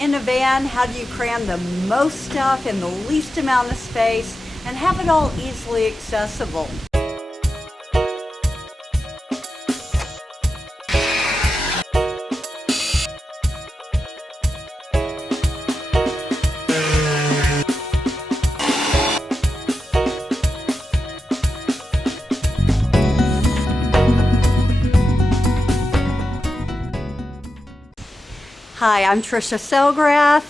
In a van, how do you cram the most stuff in the least amount of space and have it all easily accessible? Hi, I'm Trisha Selgrath,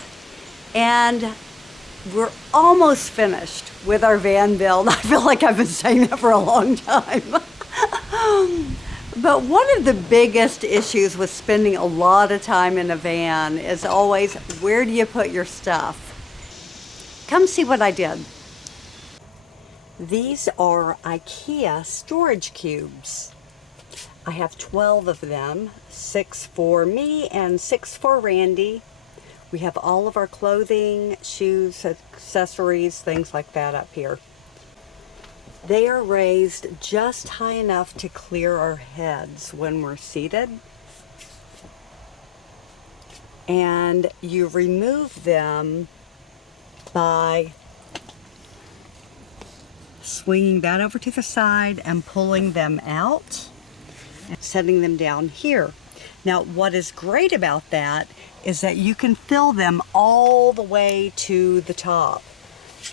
and we're almost finished with our van build. I feel like I've been saying that for a long time. But one of the biggest issues with spending a lot of time in a van is always, where do you put your stuff? Come see what I did. These are IKEA storage cubes. I have 12 of them, 6 for me and 6 for Randy. We have all of our clothing, shoes, accessories, things like that up here. They are raised just high enough to clear our heads when we're seated. And you remove them by swinging that over to the side and pulling them out and setting them down here. Now, what is great about that is that you can fill them all the way to the top.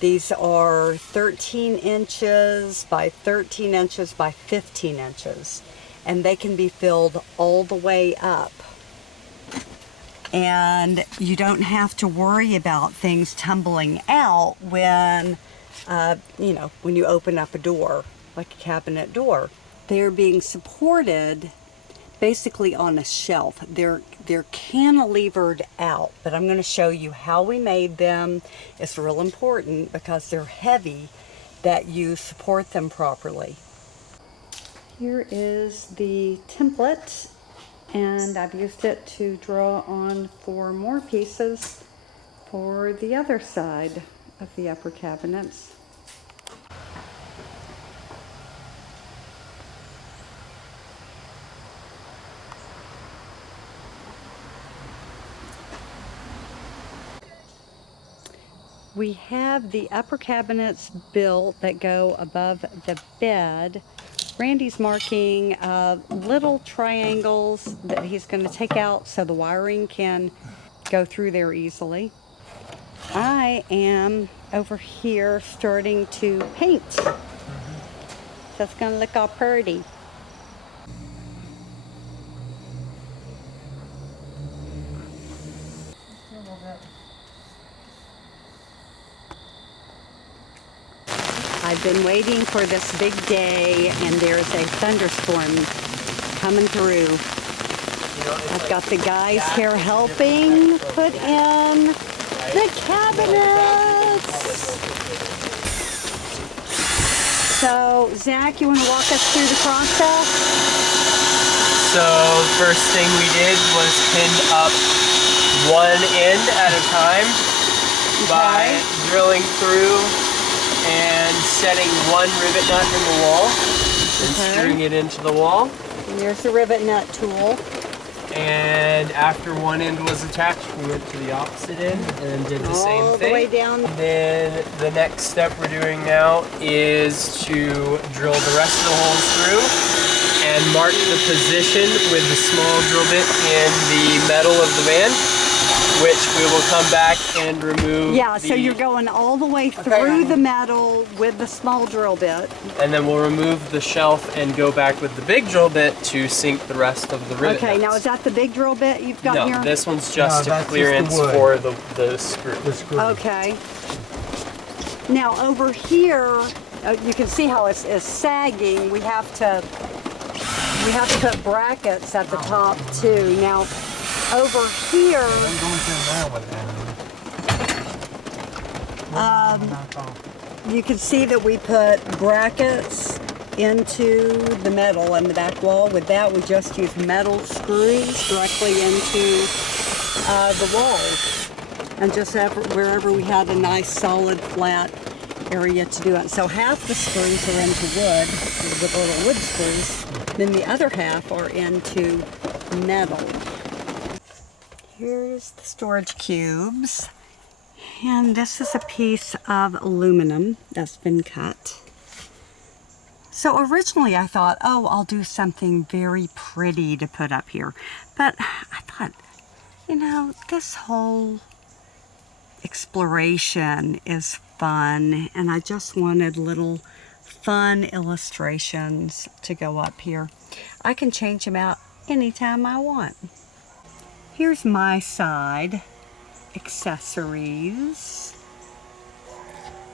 These are 13 inches by 13 inches by 15 inches, and they can be filled all the way up. And you don't have to worry about things tumbling out when, when you open up a door, like a cabinet door. They're being supported basically on a shelf. They're cantilevered out, but I'm going to show you how we made them. It's real important because they're heavy that you support them properly. Here is the template, and I've used it to draw on 4 more pieces for the other side of the upper cabinets. We have the upper cabinets built that go above the bed. Randy's marking little triangles that he's going to take out so the wiring can go through there easily. I am over here starting to paint. So it's going to look all pretty. I've been waiting for this big day, and there's a thunderstorm coming through. I've got the guys here helping put in the cabinets. So, Zach, you want to walk us through the process? So, first thing we did was pin up one end at a time by drilling through and setting one rivet nut in the wall and screwing it into the wall. And there's the rivet nut tool. And after one end was attached, we went to the opposite end and did the same thing. All the way down. Then the next step we're doing now is to drill the rest of the holes through and mark the position with the small drill bit in the metal of the van, which we will come back and remove. Yeah, so you're going all the way through the metal with the small drill bit. And then we'll remove the shelf and go back with the big drill bit to sink the rest of the rivet Okay, nuts. now is that the big drill bit you've got here? No, this one's just a clearance for the screw. Okay. Now over here, you can see how it's sagging. We have to put brackets at the top too. Now, over here, you can see that we put brackets into the metal and the back wall. With that, we just use metal screws directly into the walls, and just wherever we had a nice solid flat area to do it. So half the screws are into wood, with little wood screws, then the other half are into metal. here's the storage cubes. And this is a piece of aluminum that's been cut. So originally I thought, oh, I'll do something very pretty to put up here. But I thought, you know, this whole exploration is fun, and I just wanted little fun illustrations to go up here. I can change them out anytime I want. Here's my side. Accessories,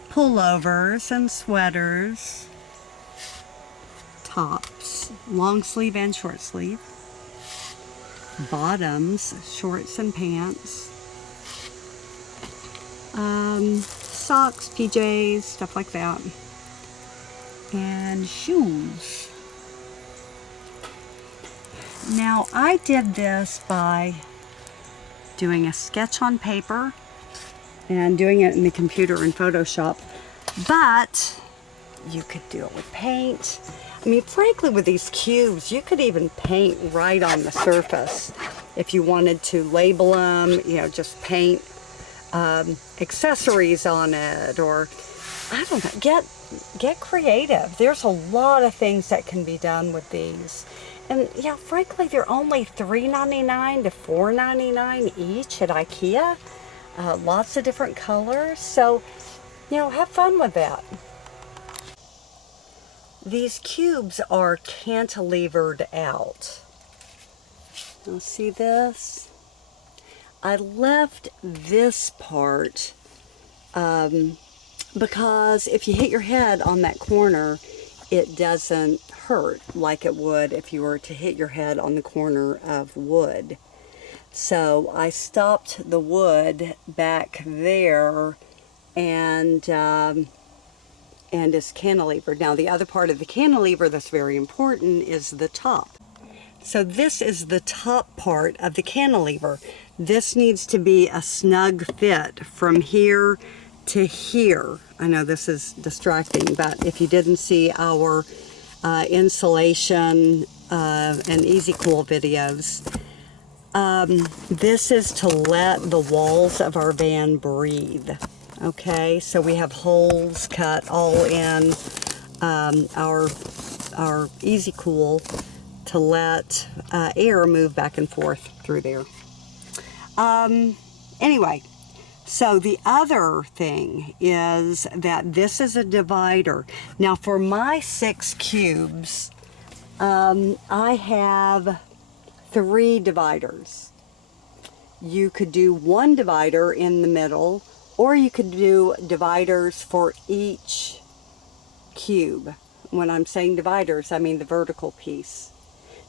pullovers and sweaters, tops, long sleeve and short sleeve, bottoms, shorts and pants, socks, PJs, stuff like that, and shoes. Now I did this by doing a sketch on paper and doing it in the computer in Photoshop, but you could do it with paint. I mean, frankly, with these cubes, you could even paint right on the surface if you wanted to label them, you know, just paint accessories on it, or I don't know, get creative. There's a lot of things that can be done with these. And yeah, frankly, they're only $3.99 to $4.99 each at IKEA. Lots of different colors. So, you know, have fun with that. These cubes are cantilevered out. Now see this? I left this part because if you hit your head on that corner, it doesn't hurt like it would if you were to hit your head on the corner of wood. So I stopped the wood back there and is cantilevered. Now the other part of the cantilever that's very important is the top. So this is the top part of the cantilever. This needs to be a snug fit from here to here. I know this is distracting, but if you didn't see our insulation and easy cool videos, this is to let the walls of our van breathe. Okay, so we have holes cut all in our easy cool to let air move back and forth through there. Anyway, so the other thing is that this is a divider. Now for my 6 cubes, I have 3 dividers. You could do 1 divider in the middle, or you could do dividers for each cube. When I'm saying dividers, I mean the vertical piece.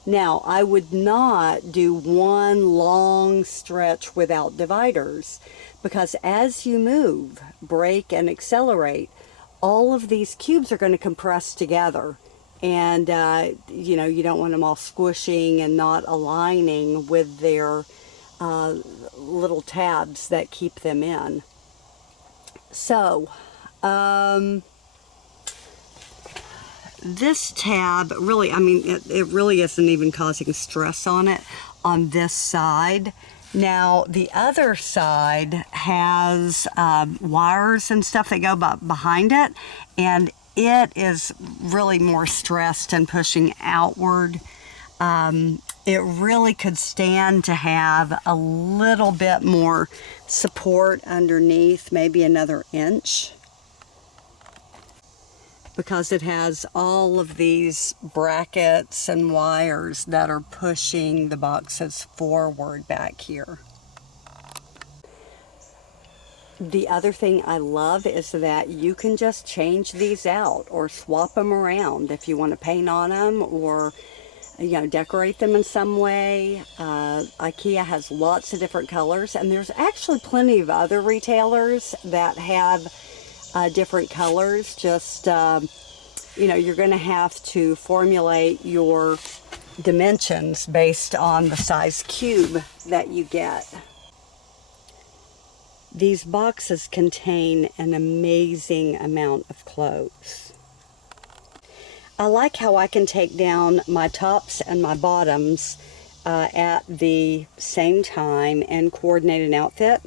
Now, I would not do one long stretch without dividers, because as you move, brake, and accelerate, all of these cubes are going to compress together. And, you know, you don't want them all squishing and not aligning with their little tabs that keep them in. So, this tab really, I mean, it really isn't even causing stress on it on this side. Now, the other side has wires and stuff that go behind it, and it is really more stressed and pushing outward. It really could stand to have a little bit more support underneath, maybe another inch, because it has all of these brackets and wires that are pushing the boxes forward back here. The other thing I love is that you can just change these out or swap them around if you want to paint on them, or you know, decorate them in some way. IKEA has lots of different colors, and there's actually plenty of other retailers that have different colors. Just you know, you're going to have to formulate your dimensions based on the size cube that you get. These boxes contain an amazing amount of clothes. I like how I can take down my tops and my bottoms at the same time and coordinate an outfit.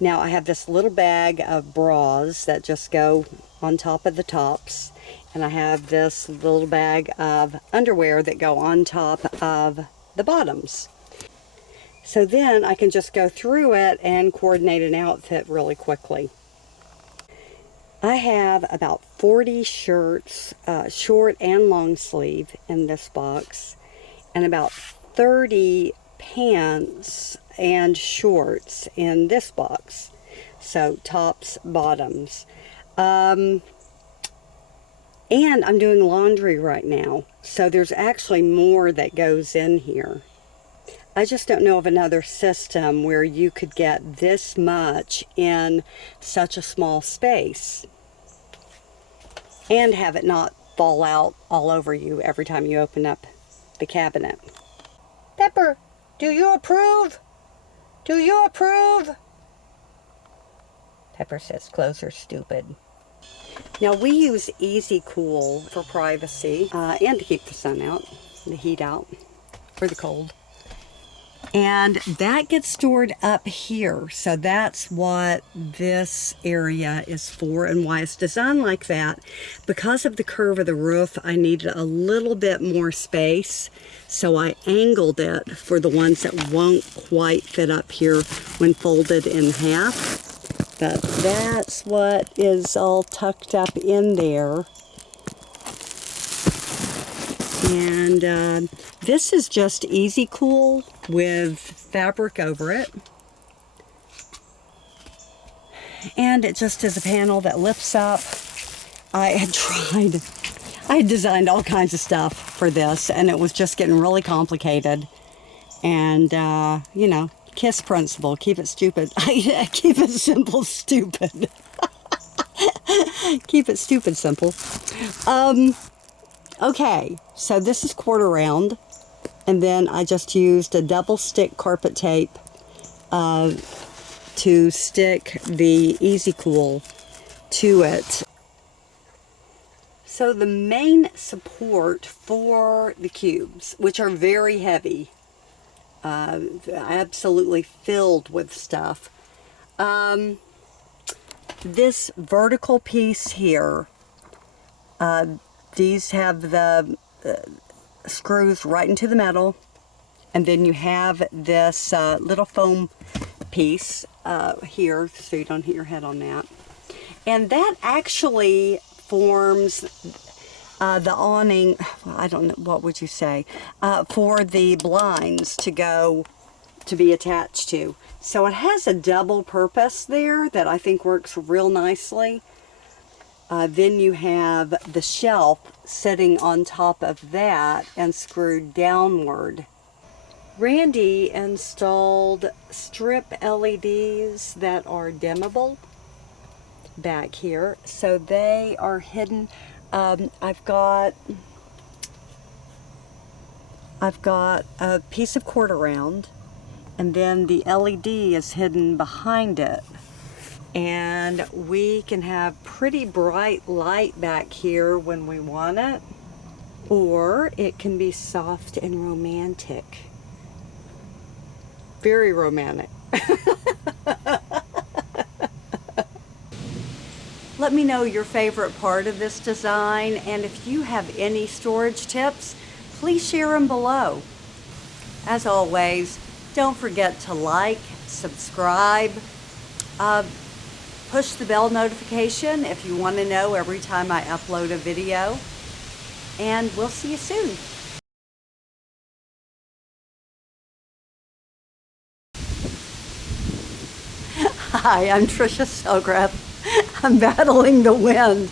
Now I have this little bag of bras that just go on top of the tops, and I have this little bag of underwear that go on top of the bottoms. So then I can just go through it and coordinate an outfit really quickly. I have about 40 shirts, short and long sleeve, in this box, and about 30 pants and shorts in this box. So tops, bottoms. And I'm doing laundry right now, so there's actually more that goes in here. I just don't know of another system where you could get this much in such a small space and have it not fall out all over you every time you open up the cabinet. Pepper, do you approve? Do you approve? Pepper says clothes are stupid. Now we use Easy Cool for privacy and to keep the sun out, the heat out, or the cold. And that gets stored up here. So that's what this area is for and why it's designed like that. Because of the curve of the roof, I needed a little bit more space. So I angled it for the ones that won't quite fit up here when folded in half. But that's what is all tucked up in there. And this is just Easy Cool with fabric over it. And it just is a panel that lifts up. I had designed all kinds of stuff for this, and it was just getting really complicated. And, you know, KISS principle, keep it stupid. Keep it simple, stupid. Keep it stupid, simple. Okay, so this is quarter round, and then I just used a double stick carpet tape to stick the Easy Cool to it. So the main support for the cubes, which are very heavy, absolutely filled with stuff, this vertical piece here, these have the screws right into the metal, and then you have this little foam piece here, so you don't hit your head on that. And that actually forms the awning, I don't know, what would you say, for the blinds to be attached to. So it has a double purpose there that I think works real nicely. Then you have the shelf sitting on top of that and screwed downward. Randy installed strip LEDs that are dimmable back here, so they are hidden. I've got a piece of quarter round, and then the LED is hidden behind it. And we can have pretty bright light back here when we want it, or it can be soft and romantic. Very romantic. Let me know your favorite part of this design, and if you have any storage tips, please share them below. As always, don't forget to like, subscribe, push the bell notification if you want to know every time I upload a video, and we'll see you soon. Hi, I'm Trisha Selgrath. I'm battling the wind.